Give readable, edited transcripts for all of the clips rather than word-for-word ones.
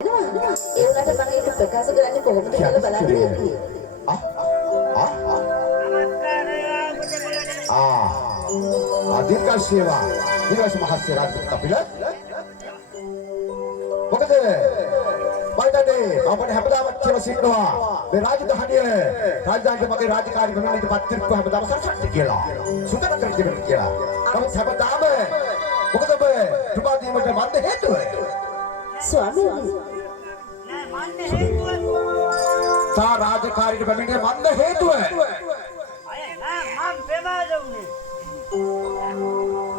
ඒ උනට මම ඒක ප්‍රකාශ කරන්නේ කොහොමද කියලා බලන්න ඉන්නේ. දීර්ඝාෂේවා දීර්ඝාෂ මහත්සේ රාජ්‍ය කපිල මොකද මයිතනේ අපේ හැමදාම කියලා සිටනවා මේ රාජධානිය රාජධානියට මගේ රාජකාරී ගමනට පත්තිරිප්පු හැමදාම සරසට්ටි කියලා සුදන කර දෙන්න කියලා නමුත් හැමදාම මොකද ඔබ තුබා දීමට මන්ද හේතුව ස්වාමීනි මන්ද හේතුව සා රාජකාරීට පැමිණෙන මන්ද හේතුව අය නෑ මම ප්‍රමාද වුනේ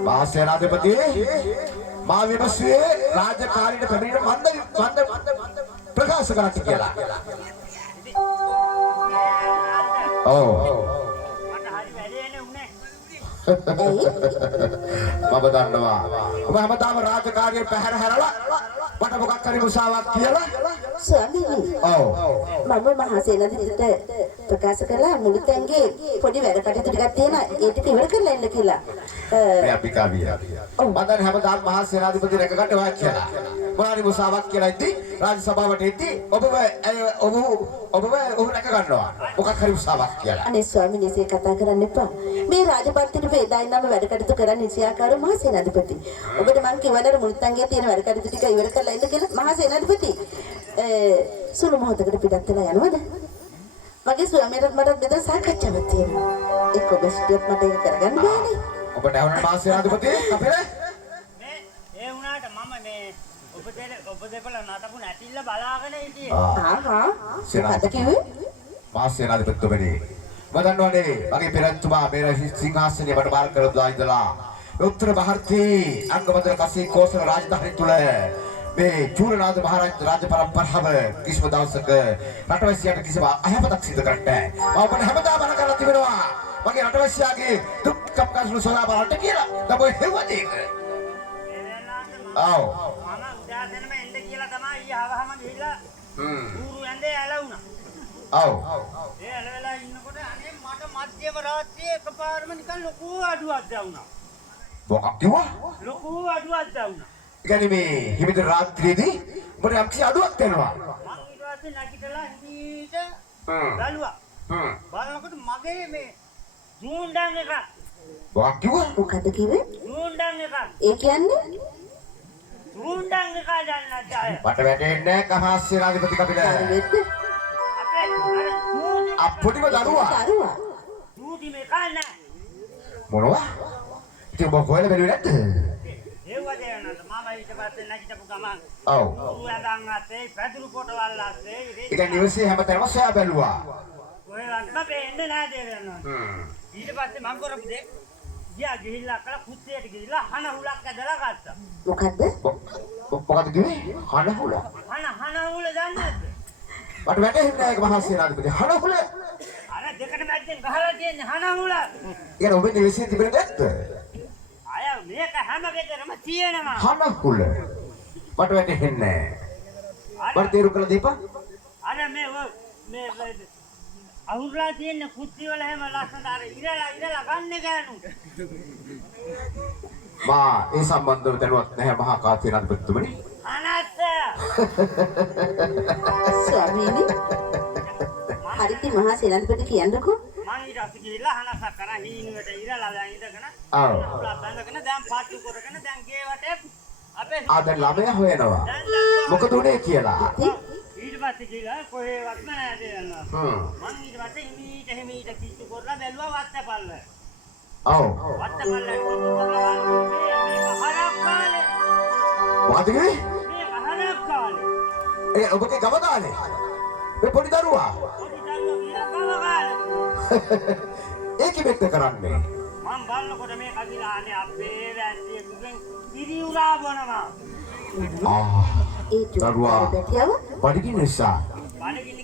මාසේනාධිපති මා විමසුවේ රාජකාරීට පැමිණෙන මන්ද ප්‍රකාශ කරන්න කියලා. ඔව්. මට හරි වැඩේනේ උනේ මම දන්නවා. ඔබ හැමදාම රාජකාරිය පැහැර හැරලා මට මොකක් හරි මුසාවක් කියලා. ස්වාමීනි ඔව්. මම මහා සේනාධිපතිට ප්‍රකාශ කළා මුළුතැන්ගේ පොඩි වැඩ කටයුතු ටිකක් තියෙනවා ඒ ටික ඉවර කරලා එන්න කියලා. මේ අපි කාවිය. මම දැන් හැමදාම මහා සේනාධිපති රැක ගන්න වාක් කියලා. මොනාරි මුසාවක් කියලා ඉද්දි රාජ්‍ය සභාවට ඉද්දි ඔබ රැක ගන්නවා. මොකක් හරි මුසාවක් කියලා. අනේ ස්වාමීනි ඒ කතා කරන්න එපා. මේ රාජපත්‍රිට වේදා ඉන්නම වැඩ කටයුතු කරන්න ඉසියාකාර මහා සේනාධිපති. ඔබට මං කිව්වනර මුළුතැන්ගේ තියෙන වැඩ කටයුතු ටික ඉවර කරලා එන්න කියලා මහා සේනාධිපති. සුළු මොහොතකට පිටත් වෙලා යනවද? මගේ ස්වාමීන්ට මට මෙතන සාකච්ඡාවක් තියෙනවා. එක්ක ඔබ සිටියත් මට ඒක කරගන්න බෑනේ. ඔබට ඇහුණා මහා සේනාධිපති අපේ මේ ඒ වුණාට මම මේ ඔබ දෙපළ නටපු නැටිල්ල බලාගෙන හිටියේ මොකද කිව්වේ? මහා සේනාධිපතිතුමනි මම දන්නවනේ මගේ පෙරතුමා මේ සිංහාසනය මට බාර කර දුවා ඉඳලා උත්තර ಭಾರತී අංගමන්ත්‍ර කසී කෝසල රාජධානිය තුල මේ චූරනාද මහරජ රාජ පරම්පරාව කිසිම දවසක රටවැසියාට කිසිම අයහපතක් සිදු කරන්නේ නැහැ. මම ඔබට හැමදාම මතක කරලා තිබෙනවා. මගේ රටවැසියාගේ දුක් කම්කටොළු සෝදා බලන්න කියලා. තමයි හෙව්වදේ. ආව්. මම උදාසනෙම එන්න කියලා තමයි ඊහවහම ගිහිල්ලා ඌරු ඇඳේ ඇලවුණා. ආව්. ඒ ඇලවෙලා ඉන්නකොට අනේ මට මධ්‍යම රාත්‍රියේ එකපාරම නිකන් ලොකු අඩුවක් දැවුණා. මොකක් කිව්වා? ලොකු අඩුවක් දැවුණා. කියන්නේ මේ හිමිද රාත්‍රියේදී මට යම්කිසි අඩුවක් වෙනවා. මං ඊට පස්සේ නැගිටලා හිමීට බැලුවා. බලනකොට මගේ මේ ජූන්ඩන් එක මොකක් කිව්වා? මොකද කිව්වේ? ජූන්ඩන් එක ඒ කියන්නේ ජූන්ඩන් එක දැන්නත් අය මට වැටෙන්නේ නැහැ කහාස්සේ රාජපති කපිල. වෙද්ද? අපේ අර ජූටි අප්පුටිම දරුවා. දරුවා. ජූටි මේ කන්න මොනවා? ඉතින් ඔබ කොහෙද බැලුවේ නැද්ද? ඒවදේ නේද මම ඊට පස්සේ නැගිටපු ගමන් ඔව්. ඌරු ඇඳන් අතේ පැදුරු කොටවල් අතේ ඒ කියන්නේ නිවසේ හැමතැනම සොයා බැලුවා. ඔයවත්ම පේන්නේ නැහැ දේරනවා ඊට පස්සේ මං කරපු දේ ගිහිල්ලා අකල කුත්තේට ගිහිල්ලා හන හුලක් ඇදලා ගත්තා. මොකද්ද? මොකද කිව්වේ? හනහුල. හන හුල දන්නේ නැද්ද? මට වැටහෙන්නේ නැහැ මහා සේනාධිපති. හනහුල. අර දෙකට මැද්දෙන් ගහලා තියෙන්නේ හන හුල. කියන්නේ ඔබ නිවසේ තිබෙන්නේ නැද්ද? අය මේක හැම ගෙදරම තියෙනවා. හනහුල. මට වැටහෙන්නේ නැහැ. මට තේරුම් කරලා දීපන්. අර මේ අහුරලා තියෙන කුත්ති වල හැම ලස්සනට අර ඉරලා ගන්න ගෑනු. මා ඒ සම්බන්ධව දැනුවත් නැහැ මහා කාන්තිනාධිපතිතුමනි. අනස්ස ස්වාමීනි හරිති මහා සේනාධිපති කියන්නකෝ. මං ඊට පස්සේ ගිහිල්ලා හනසක් කරා හීනුවට ඉරලා දැන් ඉඳගෙන ආව්. බැලගෙන දැන් පාට්ටු කරගෙන දැන් ගේ වටේ අපේ දැන් ළමයා හොයනවා. මොකද උනේ කියලා. ඊට පස්සේ ගිහිල්ලා කොහෙවත් නැහැ යනවා. මං ඊට පස්සේ හිමීට කිච්චු කරලා බැලුවා වත්තපල්ල. ඔව්. වත්තපල්ල කිච්චු කරලා මේ මහරක් කාලේ. මොකද කිව්වේ? මේ මහරක් කාලේ. ඒ ඔබගේ ගම කාලේ. මේ පොඩි දරුවා. පොඩි දරුවා කියලා කව කාලේ. ඒකෙ මෙත්ත කරන්නේ. මං බලනකොට මේ කදිලා අනේ අපේ වැස්සිය දුකෙන් පිරිඋරා බොනවා. ඒ දරුවා. පැටියව බඩගින්න නිසා. බඩගිනි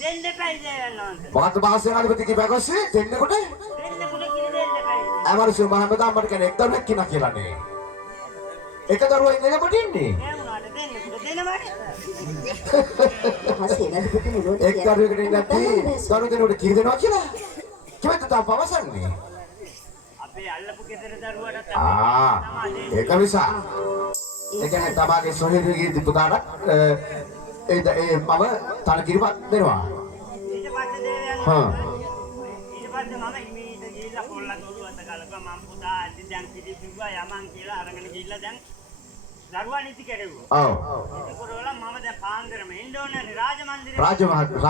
දෙන්න එපයි දෙන්නවා. මොකද මහා සේනාධිපති කිව්වකෝසේ දෙන්නකොට දෙන්න කුඩ කිරි දෙන්න එපයි. අමරසු මහමෙදා මට කියන්නේ එක් දරුවෙක් කිනා කියලා නේ. එක දරුවා ඉන්නේ කොට ඉන්නේ. ඒ වුණාට දෙන්න කුඩ දෙනවනේ. මහා සේනාධිපති නෙවෙයි. එක් දරුවෙකුට ඉන්නත් දරු දෙනකොට කිරි දෙනවා කියලා. කිව්වද තා පවසන්නේ? අපේ අල්ලපු ගෙදර දරුවට ඒක නිසා ඒ කියන්නේ තමාගේ සොහිරුගේ පුතාට මම තන කිරිපත් දෙනවා. ඊට පස්සේ දෙවියන් හා. ඊට පස්සේ මම ඉමීට ගිහිල්ලා කොල්ලා දොළුවත ගලපුවා මම පුතා ඇද්දි දැන් කිරි බිව්වා යමන් කියලා අරගෙන ගිහිල්ලා දැන් දරුවා නිති කෙරෙව්වා. ඔව්. ඒක කරවලා මම දැන් පාන්දරම එන්න ඕනේ රාජමන්දිරේ.